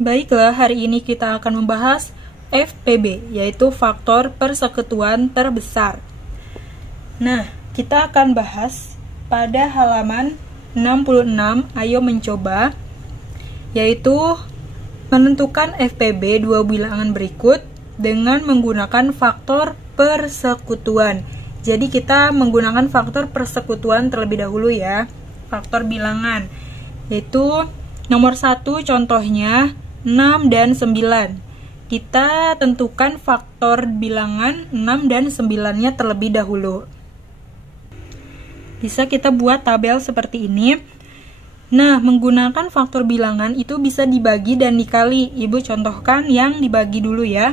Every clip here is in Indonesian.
Baiklah, hari ini kita akan membahas FPB, yaitu faktor persekutuan terbesar. Nah, kita akan bahas pada halaman 66, ayo mencoba, yaitu menentukan FPB dua bilangan berikut dengan menggunakan faktor persekutuan. Jadi kita menggunakan faktor persekutuan terlebih dahulu ya, faktor bilangan, yaitu nomor 1 contohnya 6 dan 9. Kita tentukan faktor bilangan 6 dan 9-nya terlebih dahulu. Bisa kita buat tabel seperti ini. Nah, menggunakan faktor bilangan itu bisa dibagi dan dikali. Ibu contohkan yang dibagi dulu ya.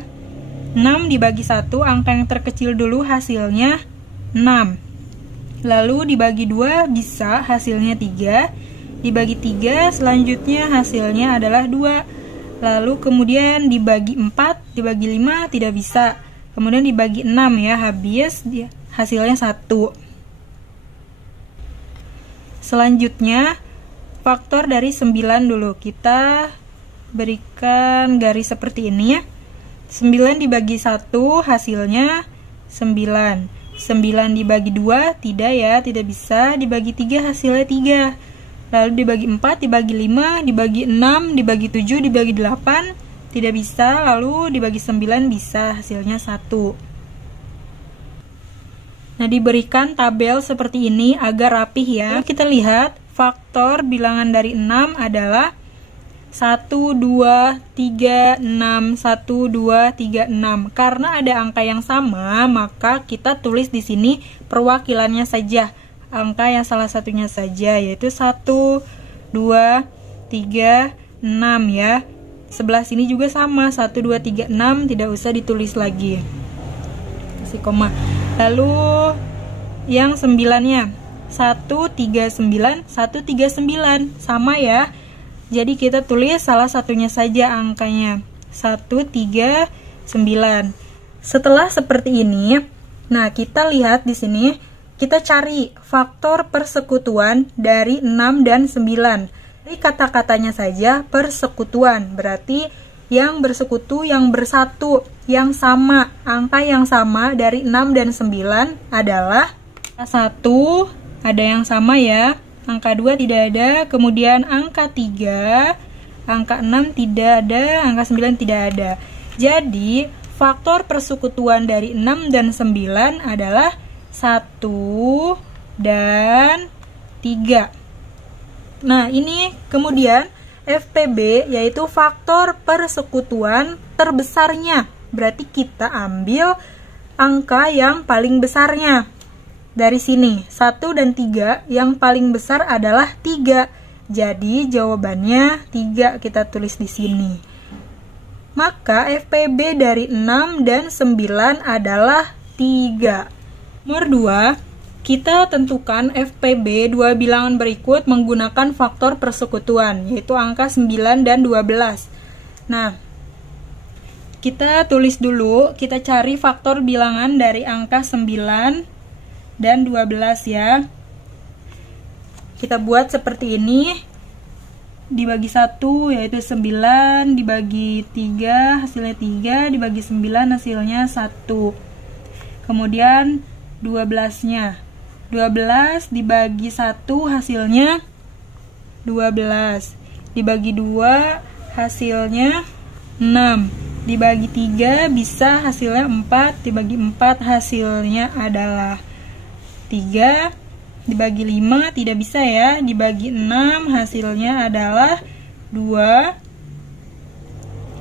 6 dibagi 1, angka yang terkecil dulu hasilnya 6. Lalu dibagi 2 bisa hasilnya 3. Dibagi 3 selanjutnya hasilnya adalah 2. Lalu kemudian dibagi 4, dibagi 5 tidak bisa. Kemudian dibagi 6 ya, habis hasilnya 1. Selanjutnya faktor dari 9 dulu. Kita berikan garis seperti ini ya. 9 dibagi 1 hasilnya 9. 9 dibagi 2 tidak ya, tidak bisa. Dibagi 3 hasilnya 3. Lalu dibagi 4, dibagi 5, dibagi 6, dibagi 7, dibagi 8 tidak bisa. Lalu dibagi 9 bisa, hasilnya 1. Nah, diberikan tabel seperti ini agar rapih ya. Kita lihat faktor bilangan dari 6 adalah 1, 2, 3, 6, 1, 2, 3, 6. Karena ada angka yang sama, maka kita tulis di sini perwakilannya saja. Angka yang salah satunya saja, yaitu 1, 2, 3, 6 ya. Sebelah sini juga sama, 1, 2, 3, 6, tidak usah ditulis lagi. Kasih koma. Lalu yang 9-nya 1, 3, 9, 1, 3, 9. Sama ya. Jadi kita tulis salah satunya saja angkanya. 1, 3, 9. Setelah seperti ini, nah kita lihat di sini. Kita cari faktor persekutuan dari 6 dan 9. Dari kata-katanya saja persekutuan, berarti yang bersekutu, yang bersatu, yang sama. Angka yang sama dari 6 dan 9 adalah 1, ada yang sama ya. Angka 2 tidak ada, kemudian angka 3, angka 6 tidak ada, angka 9 tidak ada. Jadi, faktor persekutuan dari 6 dan 9 adalah 1 dan 3. Nah, ini kemudian FPB yaitu faktor persekutuan terbesarnya. Berarti kita ambil angka yang paling besarnya. Dari sini, 1 dan 3 yang paling besar adalah 3. Jadi jawabannya 3 kita tulis di sini. Maka FPB dari 6 dan 9 adalah 3. Nomor 2, kita tentukan FPB dua bilangan berikut menggunakan faktor persekutuan, yaitu angka 9 dan 12. Nah, kita tulis dulu, kita cari faktor bilangan dari angka 9 dan 12 ya. Kita buat seperti ini. Dibagi 1 yaitu 9, dibagi 3 hasilnya 3, dibagi 9 hasilnya 1. Kemudian 12-nya 12 dibagi 1 hasilnya 12, dibagi 2 hasilnya 6, dibagi 3 bisa hasilnya 4, dibagi 4 hasilnya adalah 3, dibagi 5 tidak bisa ya, dibagi 6 hasilnya adalah 2,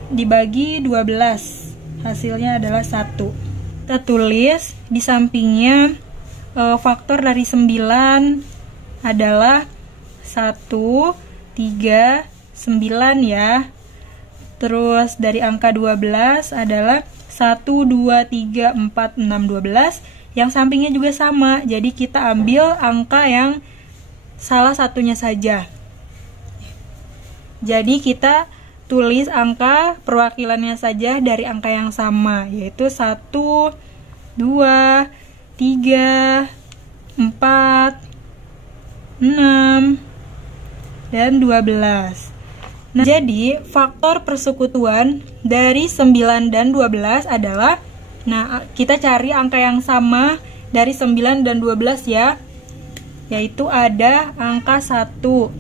dibagi 12 hasilnya adalah 1. Kita tulis di sampingnya faktor dari 9 adalah 1, 3, 9 ya. Terus dari angka 12 adalah 1, 2, 3, 4, 6, 12. Yang sampingnya juga sama. Jadi kita ambil angka yang salah satunya saja. Jadi kita tulis angka perwakilannya saja dari angka yang sama, yaitu 1, 2, 3, 4, 6, dan 12. Nah, jadi faktor persekutuan dari 9 dan 12 adalah, nah kita cari angka yang sama dari 9 dan 12 ya, yaitu ada angka 1,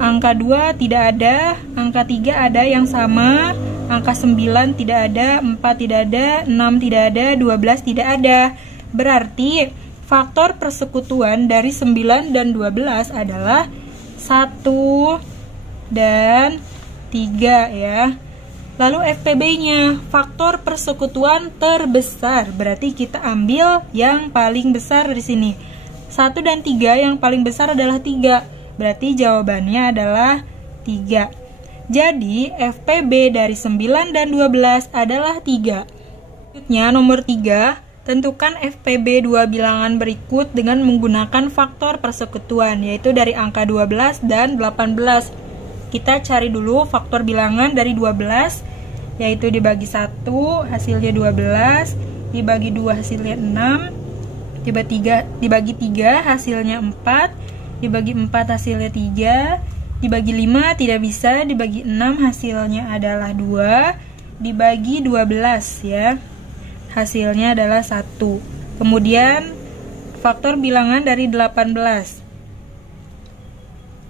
angka 2 tidak ada, angka 3 ada yang sama, angka 9 tidak ada, 4 tidak ada, 6 tidak ada, 12 tidak ada. Berarti faktor persekutuan dari 9 dan 12 adalah 1 dan 3 ya. Lalu FPB-nya, faktor persekutuan terbesar. Berarti kita ambil yang paling besar di sini. 1 dan 3 yang paling besar adalah 3. Berarti jawabannya adalah 3. Jadi FPB dari 9 dan 12 adalah 3. Selanjutnya nomor 3, tentukan FPB dua bilangan berikut dengan menggunakan faktor persekutuan, yaitu dari angka 12 dan 18. Kita cari dulu faktor bilangan dari 12, yaitu dibagi 1 hasilnya 12, dibagi 2 hasilnya 6, dibagi 3 hasilnya 4, dibagi 4 hasilnya 3, dibagi 5 tidak bisa, dibagi 6 hasilnya adalah 2, dibagi 12 ya, hasilnya adalah 1. Kemudian faktor bilangan dari 18,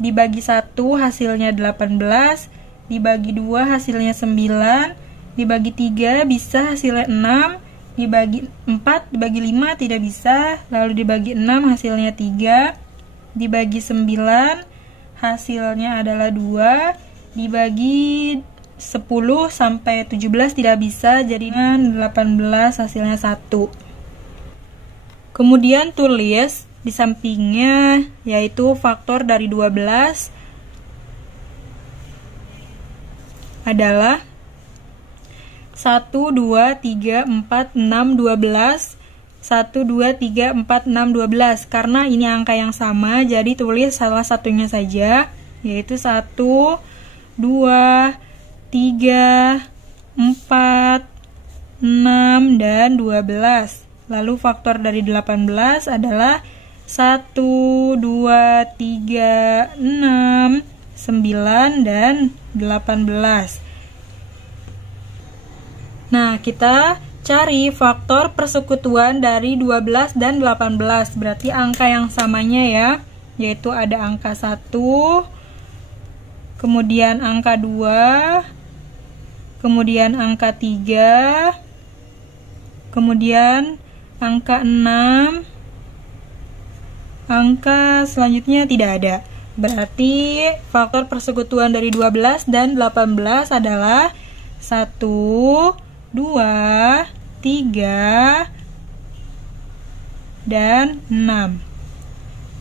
dibagi 1 hasilnya 18, dibagi 2 hasilnya 9, dibagi 3 bisa hasilnya 6, dibagi 4, dibagi 5 tidak bisa, lalu dibagi 6 hasilnya 3, dibagi 9 hasilnya adalah 2, dibagi 10 sampai 17 tidak bisa, jadinya 18 hasilnya 1. Kemudian tulis di sampingnya, yaitu faktor dari 12 adalah 1, 2, 3, 4, 6, 12. 1, 2, 3, 4, 6, 12. Karena ini angka yang sama, jadi tulis salah satunya saja, yaitu 1, 2, 3, 4, 6, dan 12. Lalu faktor dari 18 adalah 1, 2, 3, 6, 9, dan 18. Nah, kita cari faktor persekutuan dari 12 dan 18. Berarti angka yang samanya ya, yaitu ada angka 1, kemudian angka 2, kemudian angka 3, kemudian angka 6, angka selanjutnya tidak ada. Berarti faktor persekutuan dari 12 dan 18 adalah 1, 2, 3, dan 6.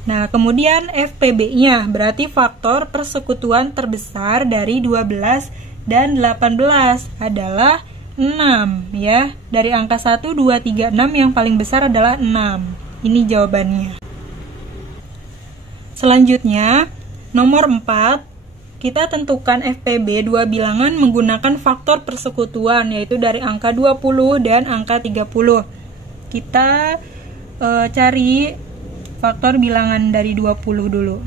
Nah, kemudian FPB-nya berarti faktor persekutuan terbesar dari 12 dan 18 adalah 6 ya. Dari angka 1, 2, 3, 6 yang paling besar adalah 6. Ini jawabannya. Selanjutnya, nomor 4, kita tentukan FPB dua bilangan menggunakan faktor persekutuan, yaitu dari angka 20 dan angka 30. Kita cari faktor bilangan dari 20 dulu.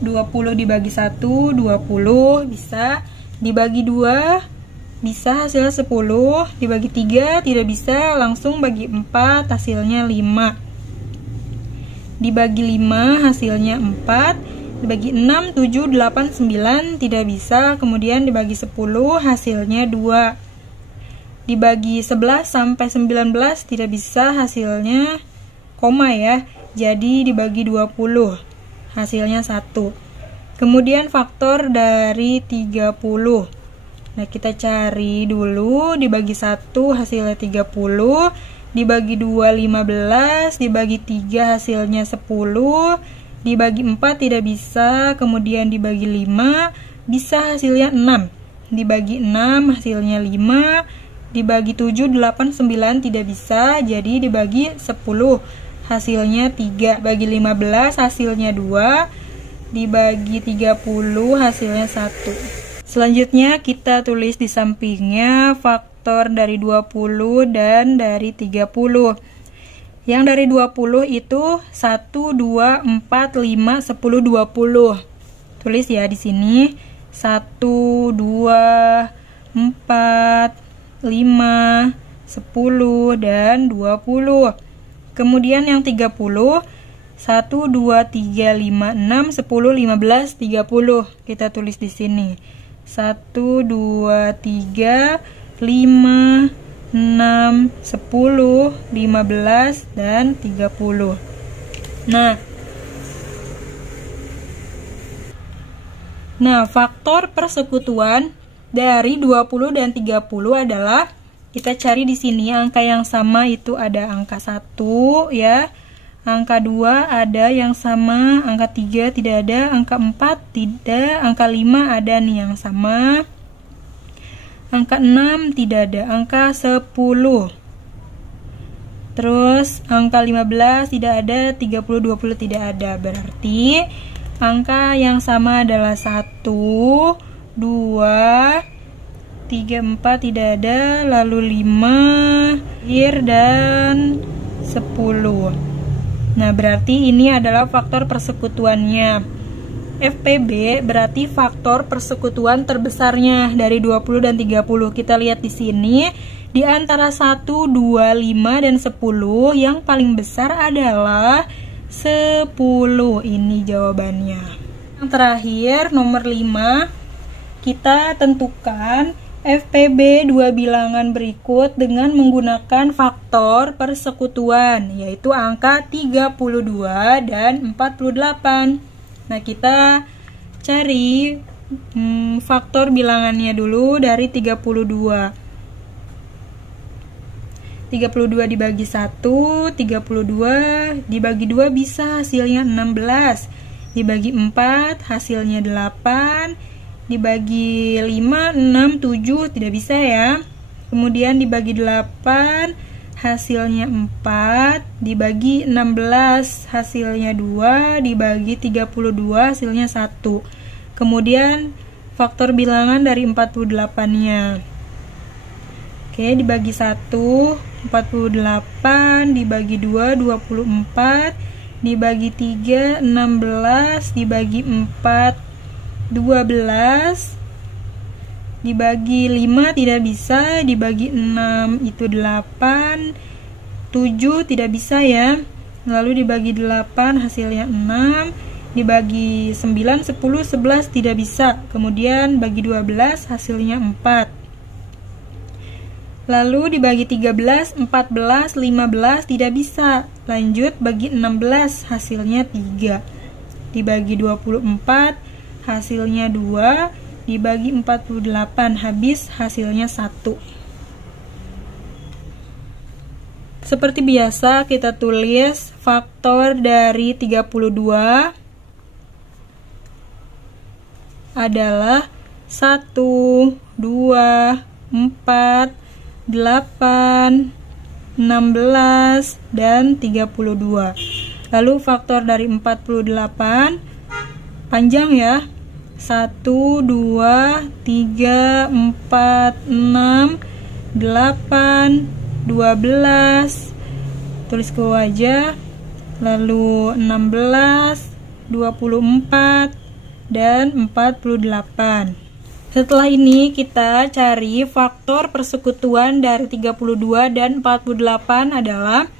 20 dibagi 1, 20 bisa, dibagi 2 bisa hasilnya 10, dibagi 3 tidak bisa, langsung bagi 4 hasilnya 5, dibagi 5 hasilnya 4, dibagi 6, 7, 8, 9 tidak bisa, kemudian dibagi 10 hasilnya 2, dibagi 11 sampai 19 tidak bisa, hasilnya koma ya, jadi dibagi 20 hasilnya 1. Kemudian faktor dari 30. Nah, kita cari dulu, dibagi 1 hasilnya 30, dibagi 2 15, dibagi 3 hasilnya 10, dibagi 4 tidak bisa, kemudian dibagi 5 bisa, hasilnya 6, dibagi 6 hasilnya 5, dibagi 7, 8, 9 tidak bisa, jadi dibagi 10 hasilnya 3, bagi 15 hasilnya 2, dibagi 30 hasilnya 1. Selanjutnya kita tulis di sampingnya faktor dari 20 dan dari 30. Yang dari 20 itu 1, 2, 4, 5, 10, 20. Tulis ya di sini 1, 2, 4, 5, 10, dan 20. Kemudian yang 30, 1, 2, 3, 5, 6, 10, 15, 30. Kita tulis di sini 1, 2, 3, 5, 6, 10, 15, dan 30. Nah, faktor persekutuan dari 20 dan 30 adalah, kita cari di sini angka yang sama itu ada angka 1 ya. Angka 2 ada yang sama, angka 3 tidak ada, angka 4 tidak, angka 5 ada nih yang sama. Angka 6 tidak ada, angka 10. Terus angka 15 tidak ada, 30, 20 tidak ada. Berarti angka yang sama adalah 1, 2, 3, 4 tidak ada, lalu 5, dan 10. Nah, berarti ini adalah faktor persekutuannya. FPB berarti faktor persekutuan terbesarnya dari 20 dan 30. Kita lihat di sini, di antara 1, 2, 5, dan 10, yang paling besar adalah 10. Ini jawabannya. Yang terakhir, nomor 5, kita tentukan FPB dua bilangan berikut dengan menggunakan faktor persekutuan, yaitu angka 32 dan 48. Nah, kita cari faktor bilangannya dulu dari 32. 32 dibagi 1, 32 dibagi 2 bisa hasilnya 16. Dibagi 4 hasilnya 8. Dibagi 5, 6, 7 tidak bisa ya. Kemudian dibagi 8 hasilnya 4. Dibagi 16 hasilnya 2. Dibagi 32 hasilnya 1. Kemudian faktor bilangan dari 48-nya. Oke, dibagi 1, 48. Dibagi 2, 24. Dibagi 3, 16. Dibagi 4, 12. Dibagi 5 tidak bisa, dibagi 6 itu 8. 7 tidak bisa ya. Lalu dibagi 8 hasilnya 6. Dibagi 9, 10, 11 tidak bisa. Kemudian bagi 12 hasilnya 4. Lalu dibagi 13, 14, 15 tidak bisa. Lanjut bagi 16 hasilnya 3. Dibagi 24 hasilnya 2, dibagi 48 habis hasilnya 1. Seperti biasa kita tulis faktor dari 32 adalah 1, 2, 4, 8, 16, dan 32. Lalu faktor dari 48 panjang ya. 1, 2, 3, 4, 6, 8, 12. Tulis ke wajah. Lalu 16, 24, dan 48. Setelah ini kita cari faktor persekutuan dari 32 dan 48 adalah,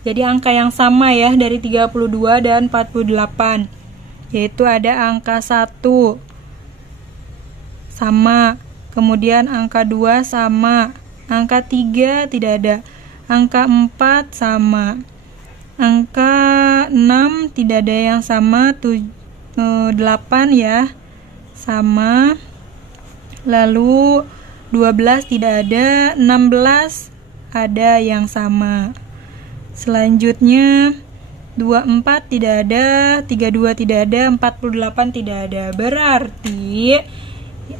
jadi angka yang sama ya dari 32 dan 48. Yaitu ada angka 1 sama, kemudian angka 2 sama, angka 3 tidak ada, angka 4 sama, angka 6 tidak ada yang sama, 8 ya sama, lalu 12 tidak ada, 16 ada yang sama. Selanjutnya 24 tidak ada, 32 tidak ada, 48 tidak ada. Berarti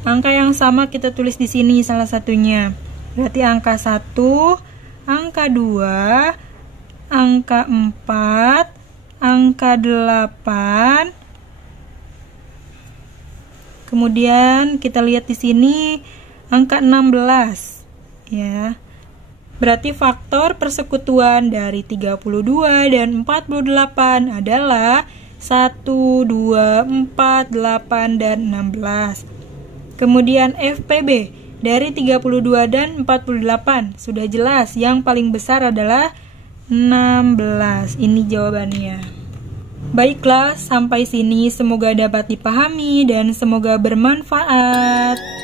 angka yang sama kita tulis di sini salah satunya. Berarti angka 1, angka 2, angka 4, angka 8. Kemudian kita lihat di sini angka 16 ya. Berarti faktor persekutuan dari 32 dan 48 adalah 1, 2, 4, 8, dan 16. Kemudian FPB dari 32 dan 48. Sudah jelas, yang paling besar adalah 16. Ini jawabannya. Baiklah, sampai sini semoga dapat dipahami dan semoga bermanfaat.